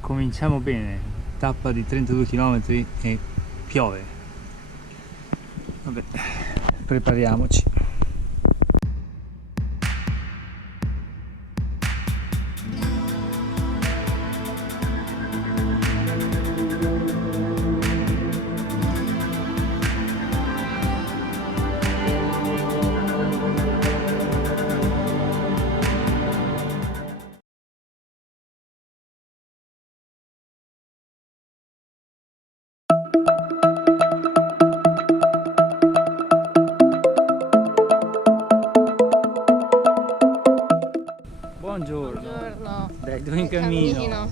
Cominciamo bene, tappa di 32 km e piove. Vabbè, prepariamoci. Buongiorno. Dai, due in cammino.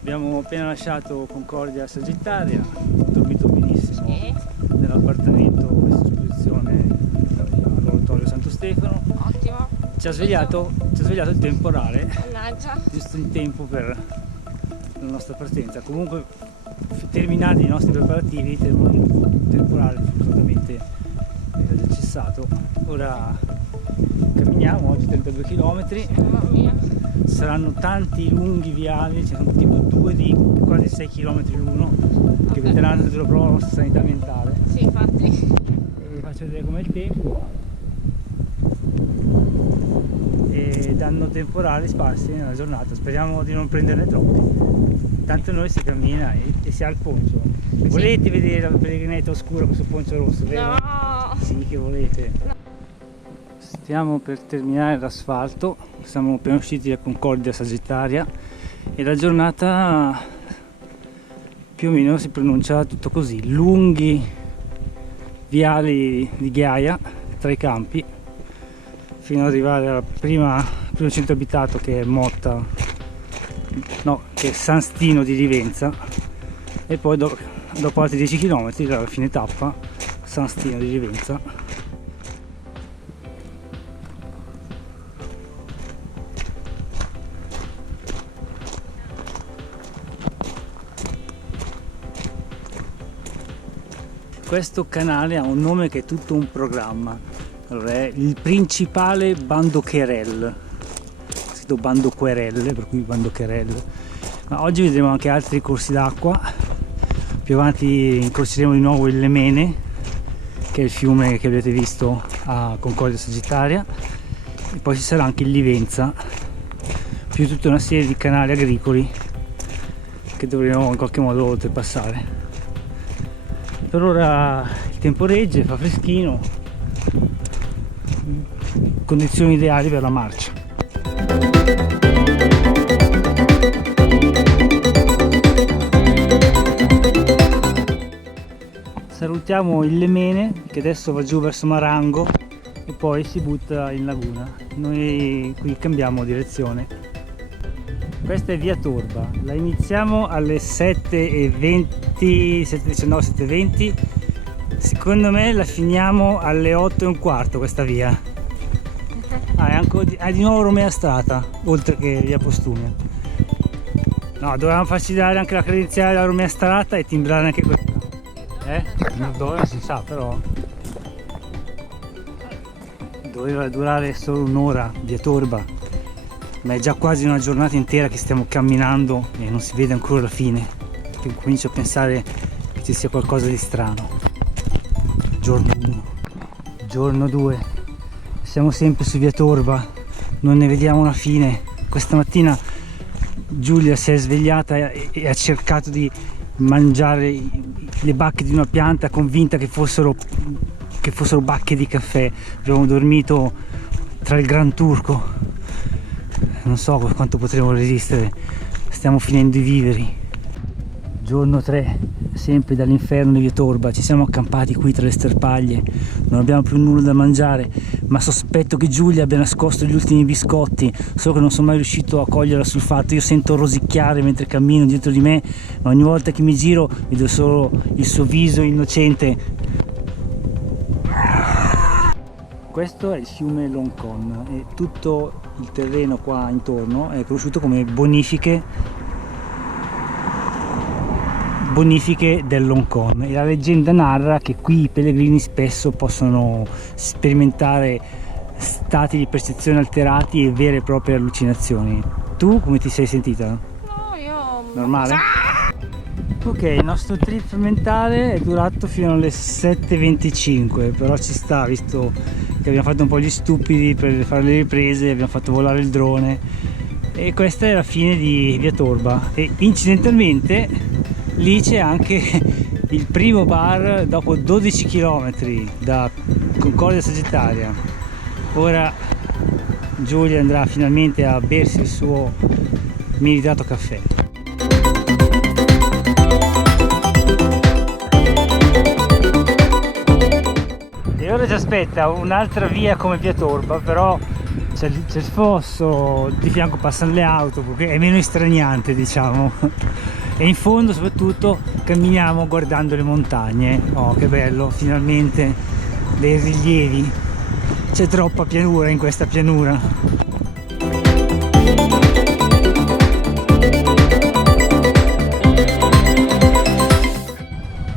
Abbiamo appena lasciato Concordia Sagittaria, dormito benissimo nell'appartamento in esposizione all'Oratorio Santo Stefano. Ottimo. Ci ha svegliato il temporale, Mannaggia. giusto in tempo per la nostra partenza. Comunque, terminati i nostri preparativi, il temporale fortunatamente era già cessato. Ora camminiamo, oggi 32 km. Mamma mia. Saranno tanti lunghi viali, ci sono tipo due di quasi 6 km l'uno, che metteranno sulla prova la nostra sanità mentale. Sì, infatti. E vi faccio vedere com'è il tempo. E danno temporali sparsi nella giornata, speriamo di non prenderne troppi. Tanto noi si cammina e si ha il poncio. Volete vedere la pellegrinetta oscura con questo poncio rosso, vero? No. Sì, che volete. No. Stiamo per terminare l'asfalto, siamo appena usciti da Concordia Sagittaria e la giornata più o meno si pronuncia tutto così: lunghi viali di ghiaia tra i campi fino ad arrivare al primo centro abitato, che è Motta, no, che è San Stino di Rivenza, e poi dopo altri 10 km alla fine tappa San Stino di Rivenza. Questo canale ha un nome che è tutto un programma. Allora, è il principale Bando Querel, scritto Bando Querelle, per cui Bando Querel. Ma oggi vedremo anche altri corsi d'acqua. Più avanti incorseremo di nuovo il Lemene, che è il fiume che avete visto a Concordia Sagittaria, e poi ci sarà anche il Livenza, più tutta una serie di canali agricoli che dovremo in qualche modo oltrepassare. Per ora il tempo regge, fa freschino, condizioni ideali per la marcia. Salutiamo il Lemene, che adesso va giù verso Marango e poi si butta in laguna. Noi qui cambiamo direzione. Questa è via Torba, la iniziamo alle 7:20, 7:19, 7:20. Secondo me la finiamo alle 8:15 questa via. È di nuovo Romea Strata, oltre che via Postumia. No, dovevamo farci dare anche la credenziale della Romea Strata e timbrare anche questa. Dove si sa, però doveva durare solo un'ora via Torba. Ma è già quasi una giornata intera che stiamo camminando e non si vede ancora la fine. Comincio a pensare che ci sia qualcosa di strano. Giorno 1, giorno 2, siamo sempre su via Torba, non ne vediamo una fine. Questa mattina Giulia si è svegliata e ha cercato di mangiare le bacche di una pianta, convinta che fossero bacche di caffè. Abbiamo dormito tra il Gran Turco. Non so quanto potremo resistere, stiamo finendo i viveri. Giorno 3, sempre dall'inferno di via Torba, ci siamo accampati qui tra le sterpaglie, non abbiamo più nulla da mangiare, ma sospetto che Giulia abbia nascosto gli ultimi biscotti, solo che non sono mai riuscito a coglierla sul fatto. Io sento rosicchiare mentre cammino dietro di me, ma ogni volta che mi giro vedo solo il suo viso innocente. Questo è il fiume Loncon e tutto il terreno qua intorno è conosciuto come bonifiche del Loncon, e la leggenda narra che qui i pellegrini spesso possono sperimentare stati di percezione alterati e vere e proprie allucinazioni. Tu come ti sei sentita? Normale? Ok, il nostro trip mentale è durato fino alle 7:25, però ci sta, visto che abbiamo fatto un po' gli stupidi per fare le riprese, abbiamo fatto volare il drone e questa è la fine di Via Torba e incidentalmente lì c'è anche il primo bar dopo 12 km da Concordia Sagittaria. Ora Giulia andrà finalmente a bersi il suo meritato caffè. E ora ci aspetta un'altra via come Via Torba, però c'è il fosso, di fianco passano le auto, perché è meno estraniante, diciamo. E in fondo soprattutto camminiamo guardando le montagne. Oh, che bello, finalmente dei rilievi. C'è troppa pianura in questa pianura.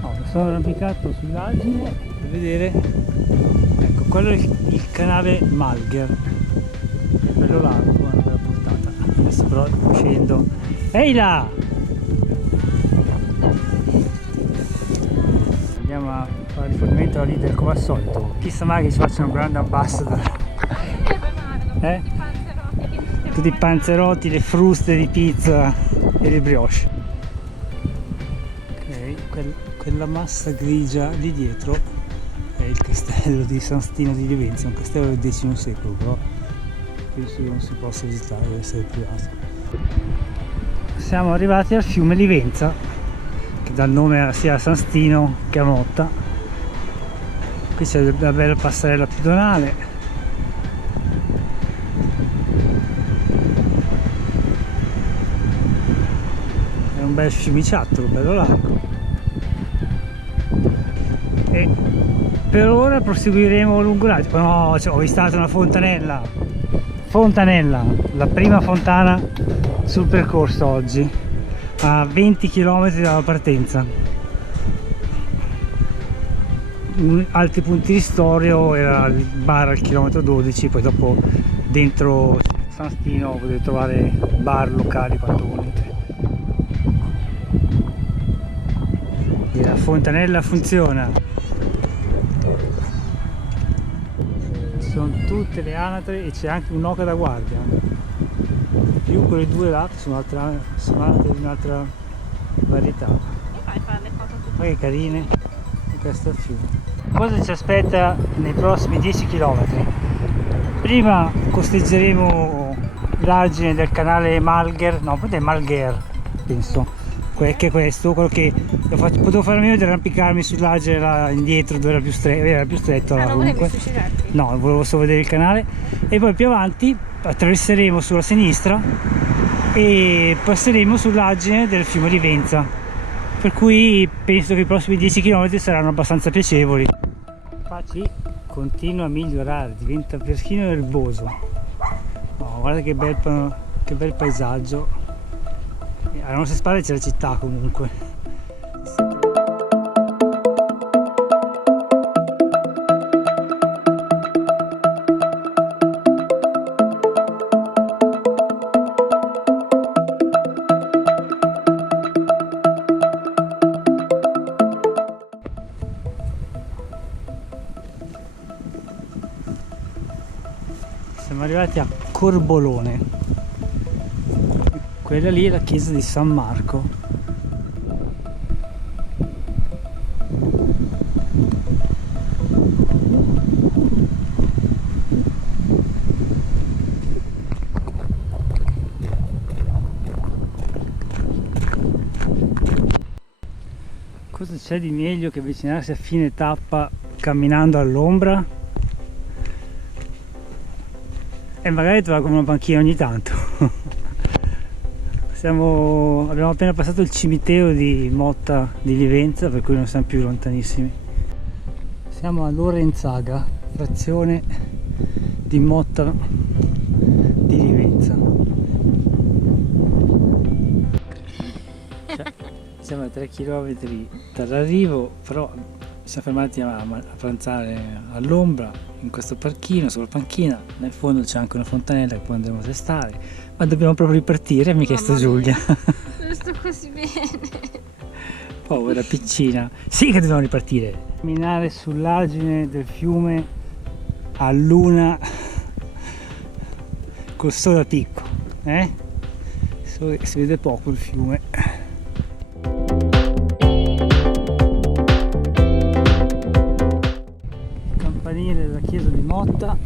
Oh, mi sono arrampicato sull'Agine per vedere. Ecco, quello è il canale Malgher. Bello largo, una bella portata. Adesso però scendo. Ehi là! Andiamo a fare rifornimento alla leader come al solito. Chissà mai che ci facciano un brand ambassador. Tutti i panzerotti, le fruste di pizza e le brioche. Ok, quella massa grigia lì dietro è il castello di San Stino di Livenza, un castello del X secolo, però penso che non si possa visitare, deve essere privato. Siamo arrivati al fiume Livenza, che dà il nome sia a San Stino che a Motta. Qui c'è la bella passerella pedonale. È un bel fiumiciattolo, bello largo. E per ora proseguiremo lungo l'Agine. No, ho vistato una fontanella. Fontanella, la prima fontana sul percorso oggi, a 20 km dalla partenza. Altri punti di storia era il bar al chilometro 12, poi dopo dentro San Stino potete trovare bar locali quanto volete. E la fontanella funziona. Ci sono tutte le anatre e c'è anche un'oca da guardia, più quelle due là che sono altre di un'altra varietà. Ma che carine. E questo è il fiume. Cosa ci aspetta nei prossimi 10 km? Prima costeggeremo l'argine del canale Malgher, no, è Malgher, penso, che è questo, quello che potevo fare a meno di arrampicarmi sull'argine là indietro dove era più stretto. Non volevi comunque. suicidarti? No, volevo solo vedere il canale e poi più avanti attraverseremo sulla sinistra e passeremo sull'argine del fiume Livenza, per cui penso che i prossimi 10 km saranno abbastanza piacevoli. Infatti continua a migliorare, diventa persino erboso. Oh, guarda che bel paesaggio. Alle nostre spalle c'è la città comunque. Siamo arrivati a Corbolone. Quella lì è la chiesa di San Marco. Cosa c'è di meglio che avvicinarsi a fine tappa camminando all'ombra? E magari trovare come una panchina ogni tanto. Abbiamo appena passato il cimitero di Motta di Livenza, per cui non siamo più lontanissimi. Siamo a Lorenzaga, frazione di Motta di Livenza. Siamo a 3 km dall'arrivo, però siamo fermati a pranzare all'ombra in questo parchino, sulla panchina. Nel fondo c'è anche una fontanella che poi andremo a testare, ma dobbiamo proprio ripartire, mi ha chiesto Giulia. Sto così bene. Povera piccina. Sì che dobbiamo ripartire. Camminare sull'argine del fiume a luna col sole a picco, si vede poco il fiume. Campanile della chiesa di Motta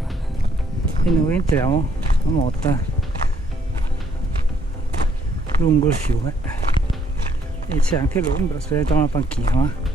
e noi entriamo a Motta lungo il fiume e c'è anche l'ombra, aspetta una panchina.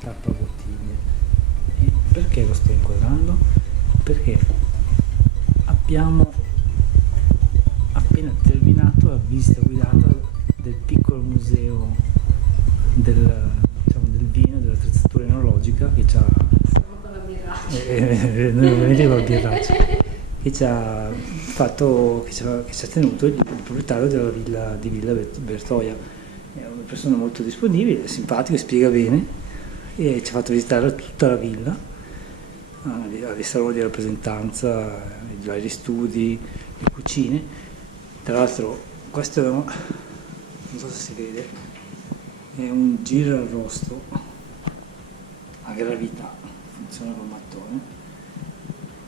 Tappabottiglie. E perché lo sto inquadrando? Perché abbiamo appena terminato la visita guidata del piccolo museo del vino, dell'attrezzatura enologica che ci ha che ci ha fatto, che ci ha tenuto il proprietario della villa di Villa Bertoia. È una persona molto disponibile, simpatico, spiega bene e ci ha fatto visitare tutta la villa, i saloni di rappresentanza, i vari studi, le cucine. Tra l'altro questo è non so se si vede, è un girarrosto a gravità, funziona con mattone.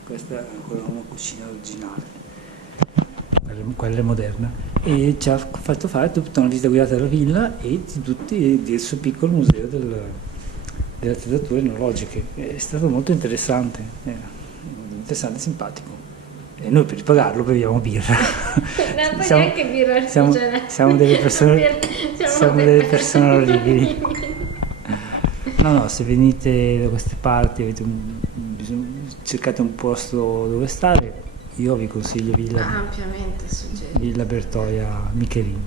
Questa è ancora una cucina originale, quella è moderna, e ci ha fatto fare tutta una visita guidata della villa e del suo piccolo museo delle attrezzature enologiche. È stato molto interessante e simpatico. E noi per ripagarlo beviamo birra. Non siamo, neanche birra siamo delle persone orribili. No, se venite da queste parti cercate un posto dove stare, io vi consiglio ampiamente suggerito. Villa Bertoia Michelin.